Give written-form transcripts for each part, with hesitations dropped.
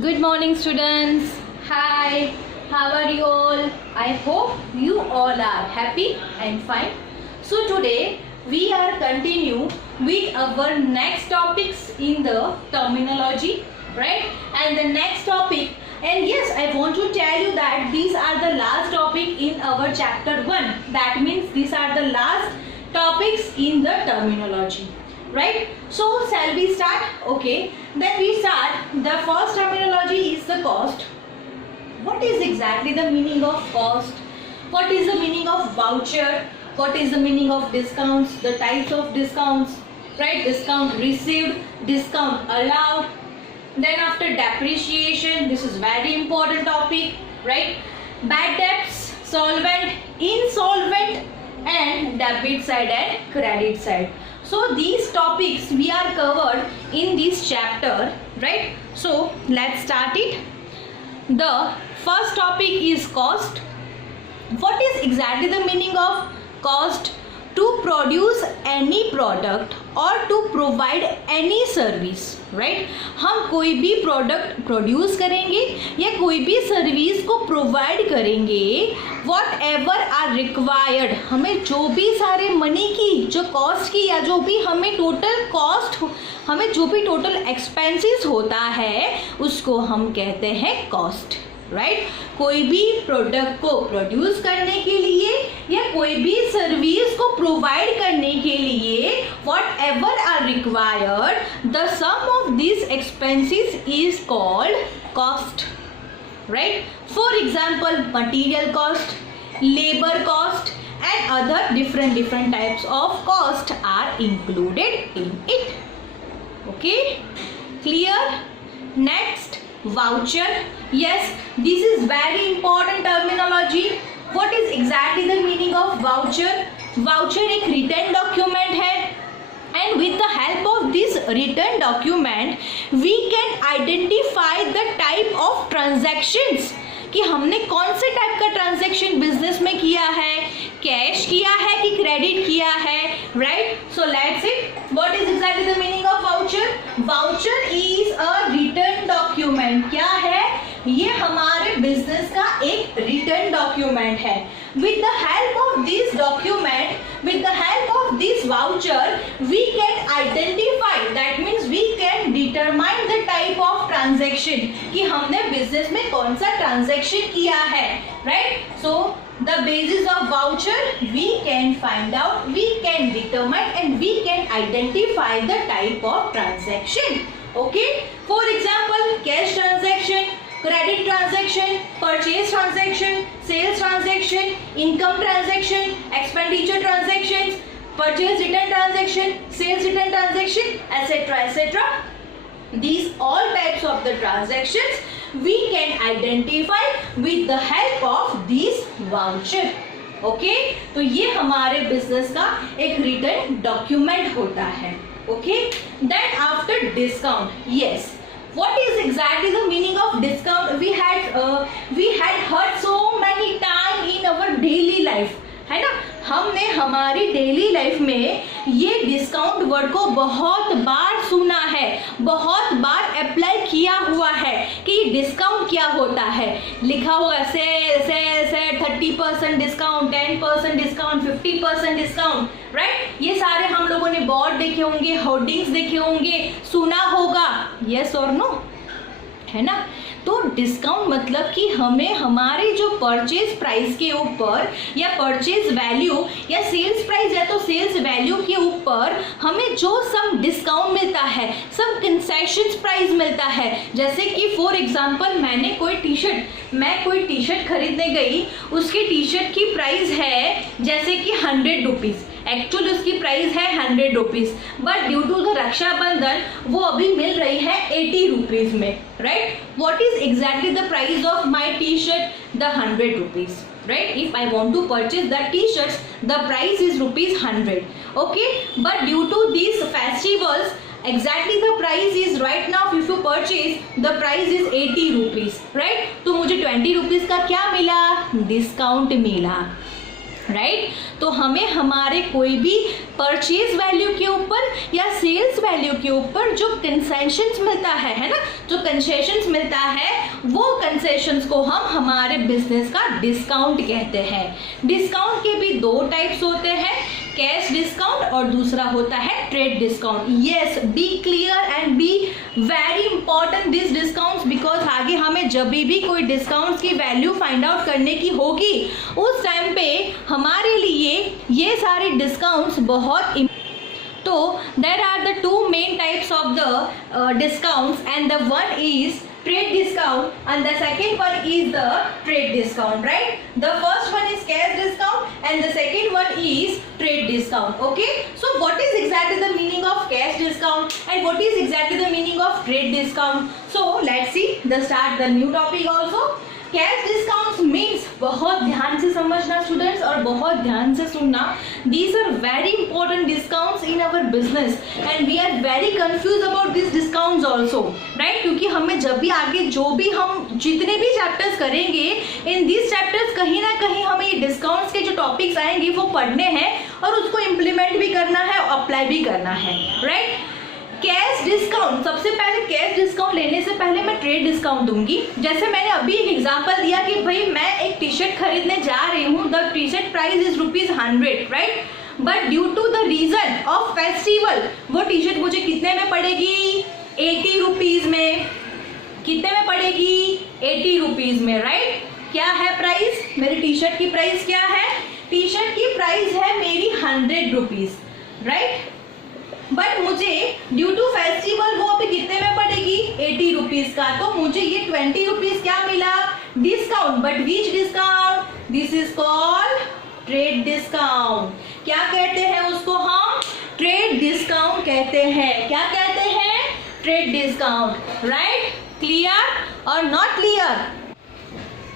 Good morning, students. Hi, how are you all? I hope you all are happy and fine. So today we are continue with our next topics in the terminology, right? And the next topic, and yes, I want to tell you that these are the last topic in our chapter 1. That means these are the last topics in the terminology, right? So shall we start? Okay, then we start. The first terminology is the cost. What is exactly the meaning of cost? What is the meaning of voucher? What is the meaning of discounts? The types of discounts, right? Discount received, discount allowed. Then after depreciation, this is very important topic, right? Bad debts, solvent, insolvent, and debit side and credit side. So these topics we are covered in this chapter, right? So let's start it. The first topic is cost. What is exactly the meaning of cost? To produce any product or to provide any service, right? हम कोई भी product produce करेंगे या कोई भी service को provide करेंगे, what ever are required, हमें जो भी सारे मनी की जो कॉस्ट की या जो भी हमें टोटल कॉस्ट, हमें जो भी टोटल एक्सपेंसेस होता है उसको हम कहते हैं कॉस्ट, राइट? कोई भी प्रोडक्ट को प्रोड्यूस करने के लिए या कोई भी सर्विस को प्रोवाइड करने के लिए whatever are required, the sum of this expenses is called cost, right? For example material cost, labour cost and other different types of cost are included in it. Okay, clear? Next, voucher. Yes, this is very important terminology. What is exactly the meaning of voucher? Voucher एक written document है, and with the help of this written document we can identify the type of transactions, कि हमने कौन से type का transaction business में किया है, कैश किया है कि क्रेडिट किया है, right? So let's it. What is exactly the meaning of voucher? Voucher is a written document. क्या है ये? हमारे बिजनेस का एक रिटन डॉक्यूमेंट है. with the help of this document, with the help of this voucher, we can identify, that means we can determine the type of transaction, कि हमने business में कौन सा ट्रांजैक्शन किया है, right? So the basis of voucher we can find out, we can determine and we can identify the type of transaction. Okay, for example, cash transaction, credit transaction, purchase transaction, sales transaction, income transaction, expenditure transactions, purchase return transaction, sales return transaction, etc. etc. These all types of the transactions we can identify with the help of this voucher. Okay, तो ये हमारे business का एक written document होता है. Okay, then after discount, yes, what is exactly the meaning of discount? We had heard so many time in our daily life, है ना? हमने हमारी डेली लाइफ में ये डिस्काउंट वर्ड को बहुत बार सुना है, बहुत बार अप्लाई किया हुआ है कि ये डिस्काउंट क्या होता है. लिखा हुआ sale sale sale 30% discount, 10% discount, 50% discount, right? ये सारे हम लोगों ने बोर्ड देखे होंगे, होर्डिंग्स देखे होंगे, सुना होगा. यस और नो, है ना? तो डिस्काउंट मतलब कि हमें हमारे जो परचेज प्राइस के ऊपर या परचेज वैल्यू या सेल्स प्राइस है तो सेल्स वैल्यू के ऊपर हमें जो सम डिस्काउंट मिलता है, सम कंसेशंस प्राइस मिलता है. जैसे कि फॉर एग्जांपल मैं कोई टी शर्ट खरीदने गई, उसकी टी शर्ट की प्राइस है जैसे कि 100 रुपीज़, एक्चुअल उसकी प्राइस है 100 rupees, but due to the Rakshabandhan वो अभी मिल रही है 80 रुपीज़ में, right? What is exactly the price of my T shirt? The 100 rupees, right? If I want to purchase the t-shirts, the price is ₹100. Okay, but due to these festivals, exactly the price is right now, if you purchase, the price is 80 rupees, right? तो मुझे 20 rupees का क्या मिला? Discount मिला. Right तो हमें हमारे कोई भी परचेज वैल्यू के ऊपर या सेल्स वैल्यू के ऊपर जो कंसेशंस मिलता है ना, जो कंसेशंस मिलता है वो कंसेशंस को हम हमारे बिजनेस का डिस्काउंट कहते हैं। डिस्काउंट के भी दो टाइप्स होते हैं, कैश डिस्काउंट और दूसरा होता है trade discount. Yes, be clear and be very important this discounts, because आगे हमें जब भी कोई डिस्काउंट्स की वैल्यू फाइंड आउट करने की होगी उस टाइम पे हमारे लिए ये सारे डिस्काउंट्स बहुत तो there are the two main types of the discounts and the one is trade discount and the second one is the trade discount, right? The first one is cash discount and the second one is trade discount. Okay, so what is exactly the meaning of cash discount and what is exactly the meaning of trade discount? So let's see the new topic also. Cash discounts means, बहुत ध्यान से समझना students और बहुत ध्यान से सुनना, these are very important discounts in our business and we are very confuse about this discounts also, right? क्योंकि हमें जब भी आगे जो भी हम जितने भी चैप्टर्स करेंगे इन दिस चैप्टर्स कहीं ना कहीं हमें ये डिस्काउंट्स के जो टॉपिक्स आएंगे वो पढ़ने हैं और उसको इम्प्लीमेंट भी करना है और अप्लाई भी करना है, राइट? कैश डिस्काउंट, सबसे पहले कैश डिस्काउंट लेने से पहले मैं ट्रेड डिस्काउंट दूंगी। जैसे मैंने अभी एक एग्जांपल दिया कि भाई मैं एक टी शर्ट खरीदने जा रही हूँ, the T shirt price is ₹100, right? But due to the reason of festival वो टी शर्ट मुझे कितने में पड़ेगी? 80 रुपीज में। कितने में पड़ेगी? 80 रुपीज में, राइट? क्या है प्राइस? मेरी टी शर्ट की प्राइस क्या है? टी शर्ट की प्राइस है मेरी 100 रुपीज, राइट? बट मुझे ड्यू टू फेस्टिवल वो अभी कितने में पड़ेगी? 80 रुपीज का। तो मुझे ये 20 रुपीज क्या मिला? Discount. But which discount? This is called trade discount. क्या कहते हैं उसको हम? ट्रेड डिस्काउंट कहते हैं। क्या कहते हैं? Trade discount, right? क्लियर और नॉट क्लियर?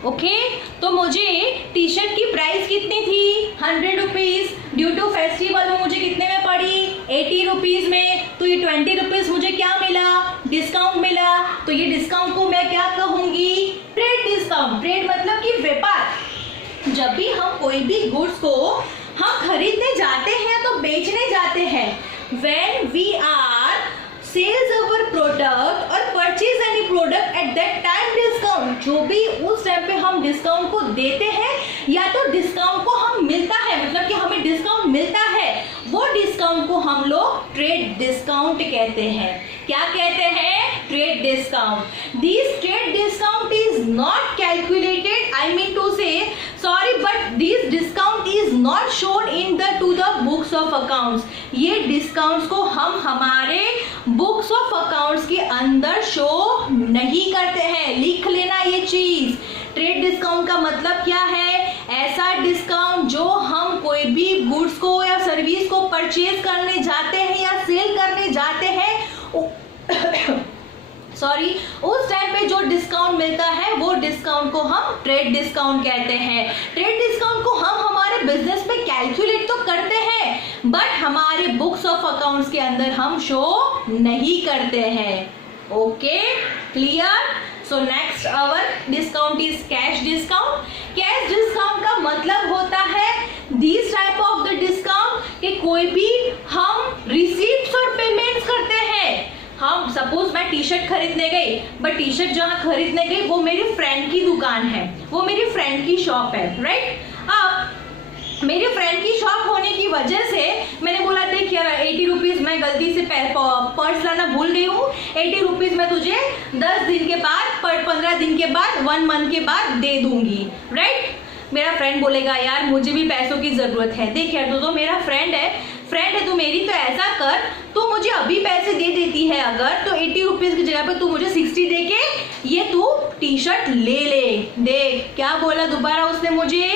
ओके, तो मुझे टी शर्ट की प्राइस कितनी थी? 100 रुपीज। ड्यू टू फेस्टिवल में मुझे कितने में पड़ी? 80 रुपीज में। तो ये 20 रुपीज मुझे क्या मिला? डिस्काउंट मिला। तो ये डिस्काउंट को मैं क्या कहूंगी? Trade discount. ट्रेड मतलब कि व्यापार। जब भी हम कोई भी गुड्स को हम खरीदने जाते हैं तो बेचने जाते हैं, when we are sales our product और purchase any product at that time discount, जो भी उस टाइम पे हम डिस्काउंट को देते हैं या तो डिस्काउंट को हम मिलता है, मतलब कि हमें डिस्काउंट मिलता है, वो डिस्काउंट को हम लोग ट्रेड डिस्काउंट कहते हैं। क्या कहते हैं? Trade discount. This trade discount is not calculated, I mean to say sorry, but this discount is not shown in the to the books of accounts. ये डिस्काउंट्स को हम हमारे बुक्स ऑफ अकाउंट्स के अंदर शो नहीं करते हैं। लिख लेना ये चीज। ट्रेड डिस्काउंट का मतलब क्या है? ऐसा डिस्काउंट जो हम कोई भी गुड्स को या सर्विस को परचेज करने जाते हैं या सेल करने जाते हैं सॉरी, उस टाइम पे जो डिस्काउंट मिलता है वो डिस्काउंट को हम ट्रेड डिस्काउंट कहते हैं। ट्रेड डिस्काउंट को हम हमारे बिजनेस में कैलकुलेट तो करते हैं बट हमारे बुक्स ऑफ अकाउंट्स के अंदर हम शो नहीं करते हैं। Okay, clear? So next our discount is cash discount. Cash discount का मतलब होता है this type of the discount कि कोई भी हम रिसीप्ट्स और पेमेंट्स करते हैं। हम सपोज मैं टी शर्ट खरीदने गई, बट टी शर्ट जहाँ खरीदने गई वो मेरी फ्रेंड की दुकान है, वो मेरी फ्रेंड की शॉप है, राइट? अब मेरी फ्रेंड की शॉप होने की वजह से मैंने बोला देख यार 80 रुपीज मैं गलती से पर्स लाना भूल गई हूँ, 80 रुपीज मैं तुझे 10 दिन के बाद 15 दिन के बाद 1 मंथ के बाद दे दूंगी, राइट? मेरा फ्रेंड बोलेगा यार मुझे भी पैसों की जरूरत है, देख यार तो मेरा फ्रेंड है तू मेरी, तो ऐसा कर तू मुझे अभी पैसे दे देती है अगर, तो 80 रुपीज की जगह पे तू मुझे 60 दे के ये तू टी शर्ट ले ले। देख क्या बोला दोबारा उसने मुझे,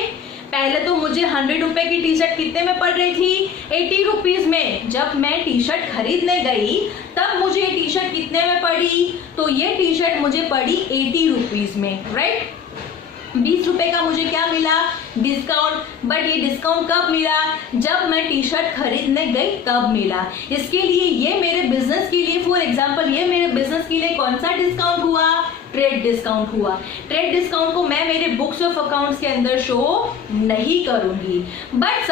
पहले तो मुझे 100 रुपए की टी शर्ट कितने में पड़ रही थी? 80 रुपीज में। जब मैं टी शर्ट खरीदने गई तब मुझे ये टी शर्ट कितने में पड़ी? तो ये टी शर्ट मुझे पड़ी 80 रुपीज में, राइट? 20 रुपए का मुझे क्या मिला? डिस्काउंट। बट ये डिस्काउंट कब मिला? जब मैं टी शर्ट खरीदने गई तब मिला। इसके लिए ये मेरे बिजनेस के लिए, फॉर एग्जांपल ये मेरे बिजनेस के लिए कौन सा डिस्काउंट हुआ? ट्रेड डिस्काउंट हुआ। ट्रेड डिस्काउंट को मैं मेरे बुक्स ऑफ अकाउंट्स के अंदर शो नहीं करूंगी। बट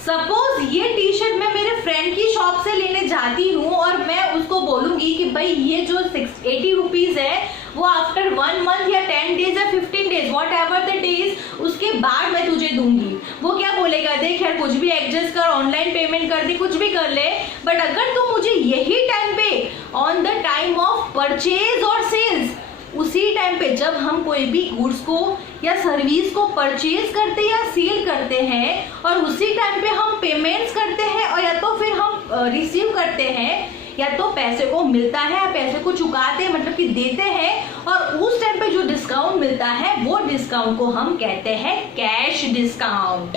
सपोज ये टी शर्ट मैं मेरे फ्रेंड की शॉप से लेने जाती हूँ और मैं उसको बोलूंगी कि भाई ये जो 80 रुपीज है वो आफ्टर 1 मंथ या 10 डेज या 15 days what ever the days उसके बाद मैं तुझे दूंगी। वो क्या बोलेगा, देख यार कुछ भी एडजस्ट कर, ऑनलाइन पेमेंट कर दे, कुछ भी कर ले, बट अगर तू मुझे यही टाइम पे on the time of purchase और सेल्स, उसी टाइम पे जब हम कोई भी गुड्स को या सर्विस को परचेज करते या सेल करते हैं और उसी टाइम पे हम पेमेंट्स करते हैं और या तो फिर हम रिसीव करते हैं या तो पैसे को मिलता है या पैसे को चुकाते हैं, मतलब कि देते हैं, और उस टाइम पे जो डिस्काउंट मिलता है वो डिस्काउंट को हम कहते हैं कैश डिस्काउंट,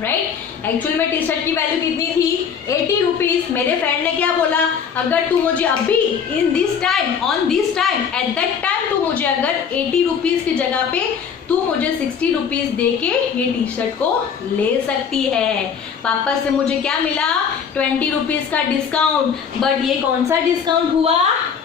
राइट। एक्चुअल में टी शर्ट की वैल्यू कितनी थी, 80 रुपीज। मेरे फ्रेंड ने क्या बोला, अगर तू मुझे अभी in this time on this time eight that time तू मुझे अगर 80 रुपीज की जगह पे तू मुझे 60 रुपीज दे के ये टी शर्ट को ले सकती है। वापस से मुझे क्या मिला, 20 रुपीज का डिस्काउंट। बट ये कौन सा डिस्काउंट हुआ,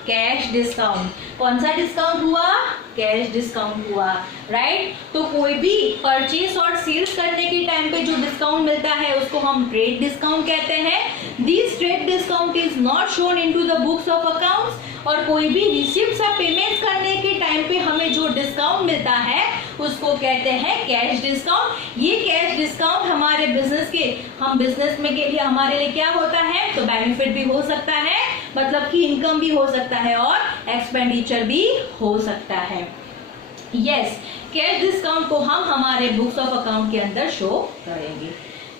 कैश डिस्काउंट। कौन सा डिस्काउंट हुआ, कैश डिस्काउंट हुआ, राइट। तो कोई भी परचेज और सेल्स करने के टाइम पे जो डिस्काउंट मिलता है उसको हम ट्रेड डिस्काउंट कहते हैं। This trade discount is not shown into the books of accounts. और कोई भी रिसीव्स या पेमेंट्स करने के टाइम पे हमें जो डिस्काउंट मिलता है उसको कहते हैं कैश डिस्काउंट। ये कैश डिस्काउंट हमारे बिजनेस के, हम बिजनेस में के लिए हमारे लिए क्या होता है, तो बेनिफिट भी हो सकता है, मतलब कि इनकम भी हो सकता है और एक्सपेंडिचर भी हो सकता है। यस, कैश डिस्काउंट को हम हमारे बुक्स ऑफ अकाउंट के अंदर शो करेंगे।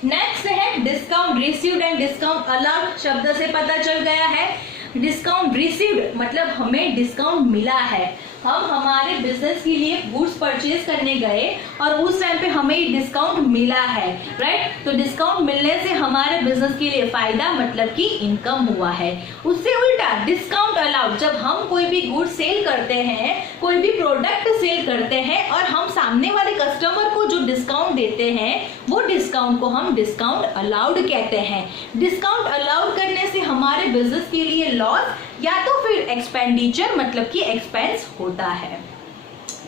नेक्स्ट है discount received and discount allowed. शब्द से पता चल गया है, डिस्काउंट रिसीव्ड मतलब हमें डिस्काउंट मिला है, हम हमारे बिजनेस के लिए गुड्स परचेज करने गए और उस टाइम पे हमें डिस्काउंट मिला है, राइट। तो डिस्काउंट मिलने से हमारे बिजनेस के लिए फायदा, मतलब कि इनकम हुआ है। उससे उल्टा डिस्काउंट अलाउड, जब हम कोई भी गुड सेल करते हैं, कोई भी प्रोडक्ट सेल करते हैं और हम सामने वाले कस्टमर को जो डिस्काउंट देते हैं वो डिस्काउंट को हम डिस्काउंट अलाउड कहते हैं। डिस्काउंट अलाउड करने से हमारे बिजनेस के लिए लॉस या तो फिर एक्सपेंडिचर मतलब कि एक्सपेंस होता है।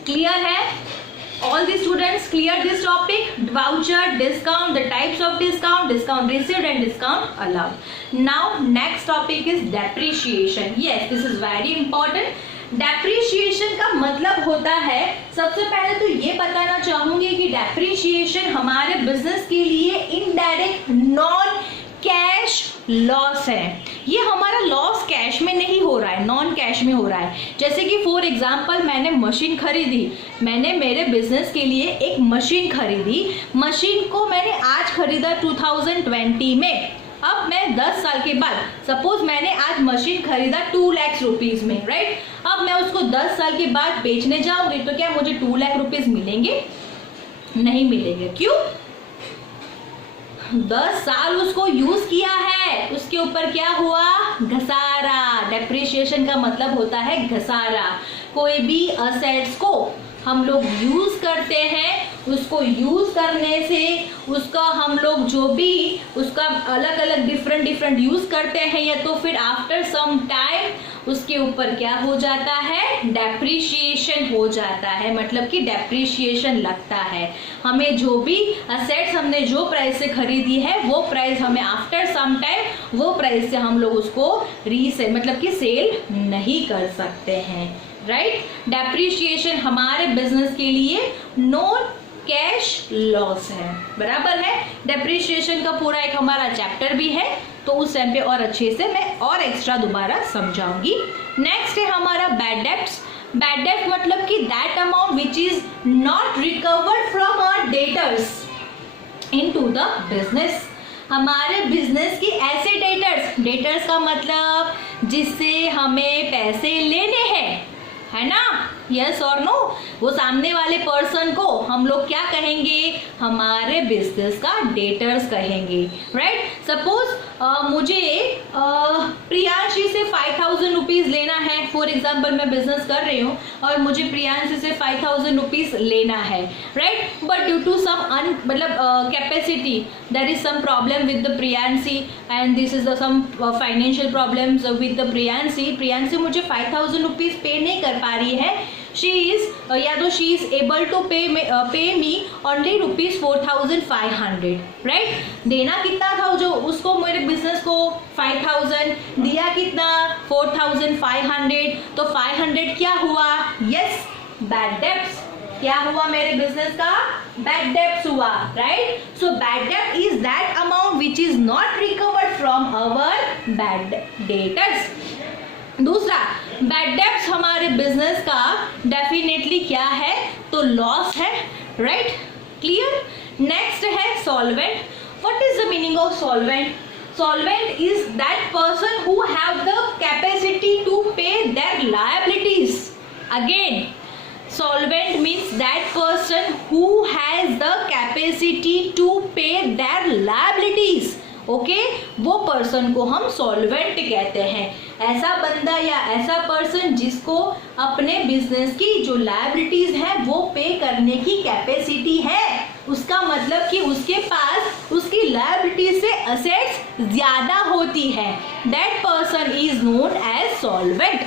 क्लियर है? All the students clear this topic? Voucher, discount, the types of discount, discount received and discount allowed. Now next topic is depreciation. Yes, this is very important. Depreciation का मतलब होता है, सबसे पहले तो ये बताना चाहूंगी कि डेप्रीशिएशन हमारे बिजनेस के लिए इनडायरेक्ट नॉन कैश लॉस है। ये हमारा लॉस कैश में नहीं हो रहा है, नॉन कैश में हो रहा है। जैसे कि फॉर एग्जांपल मैंने मशीन खरीदी, मैंने मेरे बिजनेस के लिए एक मशीन खरीदी, मशीन को मैंने आज खरीदा 2020 में। अब मैं 10 साल के बाद, सपोज मैंने आज मशीन खरीदा 2 लाख रुपीज में, राइट। अब मैं उसको 10 साल के बाद बेचने जाऊंगी तो क्या मुझे 2 लाख रुपीज मिलेंगे? नहीं मिलेंगे। क्यों? 10 साल उसको यूज किया है, उसके ऊपर क्या हुआ? घसारा। डेप्रिसिएशन का मतलब होता है घसारा। कोई भी असेट्स को हम लोग यूज करते हैं, उसको यूज करने से उसका हम लोग जो भी उसका अलग अलग डिफरेंट यूज करते हैं, या तो फिर आफ्टर सम टाइम उसके ऊपर क्या हो जाता है? डेप्रिसिएशन हो जाता है, मतलब कि डेप्रिसिएशन लगता है। हमें जो भी असेट्स हमने जो प्राइस से खरीदी है वो प्राइस हमें आफ्टर सम टाइम वो प्राइस से हम लोग उसको रीसेल मतलब कि सेल नहीं कर सकते हैं, राइट। डेप्रिसिएशन हमारे बिजनेस के लिए नॉन कैश लॉस है, बराबर है। डेप्रिसिएशन का पूरा एक हमारा चैप्टर भी है, तो उस टाइम पे और अच्छे से मैं और एक्स्ट्रा दोबारा समझाऊंगी। नेक्स्ट है हमारा बैड डेब्ट्स। बैड डेब्ट मतलब कि that amount which is not recovered from our debtors into the business. हमारे बिजनेस की ऐसे डेटर्स का मतलब जिससे हमें पैसे लेने हैं, है ना? यस और नो? वो सामने वाले पर्सन को हम लोग क्या कहेंगे? हमारे बिजनेस का डेटर्स कहेंगे, राइट। सपोज मुझे प्रियांशी से 5000 रुपीज लेना है, फॉर एग्जाम्पल मैं बिजनेस कर रही हूँ और मुझे प्रियांशी से 5000 रुपीज लेना है, right, but due to some मतलब capacity there is some problem with the Priyanshi and this is the some financial problems with the Priyanshi मुझे 5000 रुपीज पे नहीं कर पा रही है, शी इज एबल टू पे मी ओनली ₹4500, राइट। देना कितना था जो उसको, मेरे बिजनेस को 5000, दिया कितना 4500, तो 500 क्या हुआ, यस बैड डेब्ट्स, क्या हुआ मेरे बिजनेस का, बैड डेब्ट्स हुआ, राइट। सो बैड डेब्ट is that amount which is not recovered from our bad debtors. दूसरा, बैड डेब्ट्स हमारे बिजनेस का डेफिनेटली क्या है, तो लॉस है, राइट, क्लियर। नेक्स्ट है solvent. What is the meaning of solvent? Solvent is that person who have the capacity to pay their liabilities. Again, solvent means that person who has the capacity to pay their liabilities, okay, वो person को हम solvent कहते हैं। ऐसा बंदा या ऐसा person जिसको अपने बिजनेस की जो लायबिलिटीज है वो पे करने की कैपेसिटी है, उसका मतलब कि उसके पास उसकी लायबिलिटीज से असेट्स ज्यादा होती है, that person is known as solvent.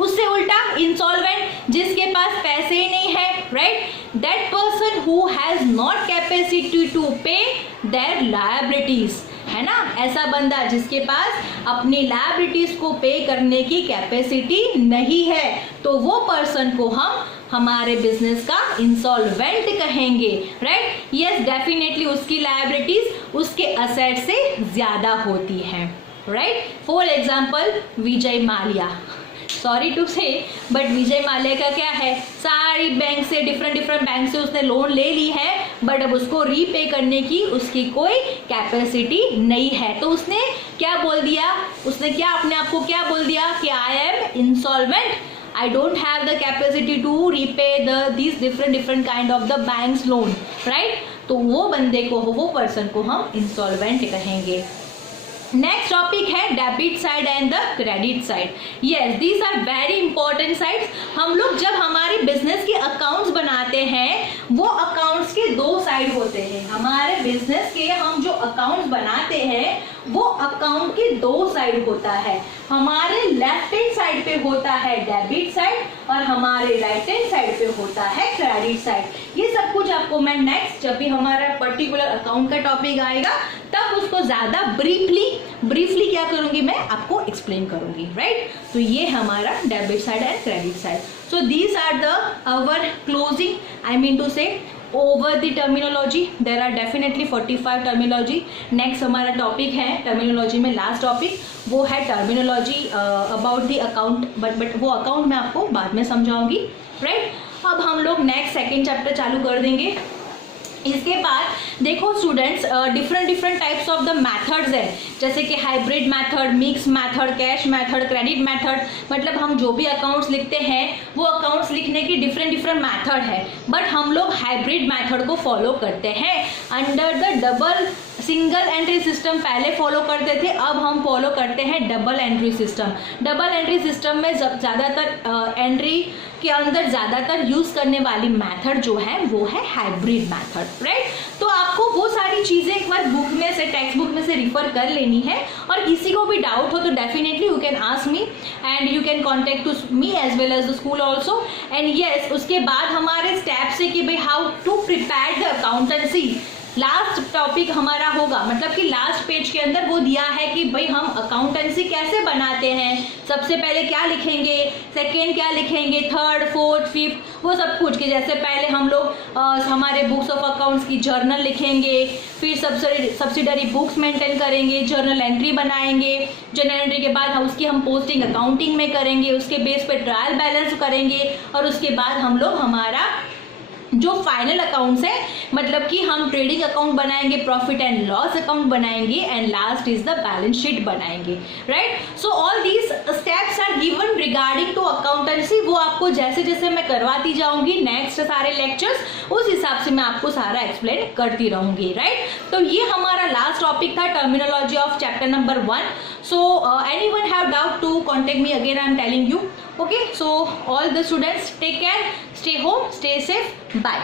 उससे उल्टा इंसॉल्वेंट, जिसके पास पैसे ही नहीं है, right, that person who has not capacity to pay their liabilities, है ना, ऐसा बंदा जिसके पास अपनी लायबिलिटीज को पे करने की कैपेसिटी नहीं है, तो वो पर्सन को हम हमारे बिजनेस का इंसॉल्वेंट कहेंगे, राइट। यस, डेफिनेटली उसकी लायबिलिटीज उसके असेट से ज्यादा होती हैं, right. For example Vijay Mallya, sorry to say but Vijay Mallya का क्या है, सारी बैंक से डिफरेंट बैंक से उसने लोन ले ली है, बट अब उसको रीपे करने की उसकी कोई कैपेसिटी नहीं है, तो उसने क्या बोल दिया, उसने क्या अपने आप को क्या बोल दिया कि I am insolvent, I don't have the capacity to repay this different kind of the banks loan, right. तो वो बंदे को, वो पर्सन को हम इंसॉल्वेंट कहेंगे। नेक्स्ट टॉपिक है debit side and the credit side. Yes, these are very important sides. हम लोग जब हमारे बिजनेस के अकाउंट्स बनाते हैं, वो अकाउंट्स के दो साइड होते हैं। हमारे बिजनेस के हम जो अकाउंट्स बनाते हैं वो अकाउंट के दो साइड होता है। हमारे लेफ्ट हैंड साइड पे होता है डेबिट साइड और हमारे राइट हैंड साइड पे होता है क्रेडिट साइड। ये सब कुछ आपको मैं नेक्स्ट जब भी हमारा पर्टिकुलर अकाउंट का टॉपिक आएगा तब उसको ज्यादा ब्रीफली क्या करूंगी, मैं आपको एक्सप्लेन करूंगी, राइट। तो ये हमारा debit side and credit side. So these are the our closing, I mean to say over the terminology. There are definitely 45 terminology. Next हमारा टॉपिक है टर्मिनोलॉजी में लास्ट टॉपिक, वो है terminology about the account, but वो account मैं आपको बाद में समझाऊंगी, राइट। अब हम लोग नेक्स्ट सेकेंड चैप्टर चालू कर देंगे। इसके बाद देखो students, different types of the methods है, जैसे कि hybrid method, mix method, cash method, credit method. मतलब हम जो भी अकाउंट्स लिखते हैं वो अकाउंट्स लिखने की डिफरेंट मेथड है, बट हम लोग हाइब्रिड मेथड को फॉलो करते हैं। Under the double single entry system पहले फॉलो करते थे, अब हम फॉलो करते हैं double entry system. Double entry system में ज़्यादातर एंट्री के अंदर ज़्यादातर यूज़ करने वाली मेथड जो है वो है हाइब्रिड मेथड, राइट। तो आपको वो सारी चीज़ें एक बार बुक में से, टेक्स्ट बुक में से रिफर कर लेनी है, और किसी को भी डाउट हो तो definitely you can ask me and you can contact to me as well as the school also. And yes, उसके बाद हमारे स्टेप्स है कि भाई how to prepare the accountancy. Last topic हमारा होगा, मतलब कि लास्ट पेज के अंदर वो दिया है कि भाई हम अकाउंटेंसी कैसे बनाते हैं, सबसे पहले क्या लिखेंगे, सेकेंड क्या लिखेंगे, थर्ड, फोर्थ, फिफ्थ, वो सब कुछ। कि जैसे पहले हम लोग हमारे बुक्स ऑफ अकाउंट्स की जर्नल लिखेंगे, फिर सब्सिडरी बुक्स मेंटेन करेंगे, जर्नल एंट्री बनाएंगे, जर्नल एंट्री के बाद उसकी हम पोस्टिंग अकाउंटिंग में करेंगे, उसके बेस पे ट्रायल बैलेंस करेंगे, और उसके बाद हम लोग हमारा जो फाइनल अकाउंट्स है, मतलब कि हम ट्रेडिंग अकाउंट बनाएंगे, प्रॉफिट एंड लॉस अकाउंट बनाएंगे, and last is the balance sheet बनाएंगे, right. So all these steps are given regarding to accountancy. वो आपको जैसे जैसे मैं करवाती जाऊंगी नेक्स्ट सारे लेक्चर्स, उस हिसाब से मैं आपको सारा एक्सप्लेन करती रहूंगी, राइट। तो ये हमारा लास्ट टॉपिक था, terminology of chapter number 1. So anyone have doubt to contact me again, I am telling you. Okay, so all the students take care, stay home, stay safe, bye.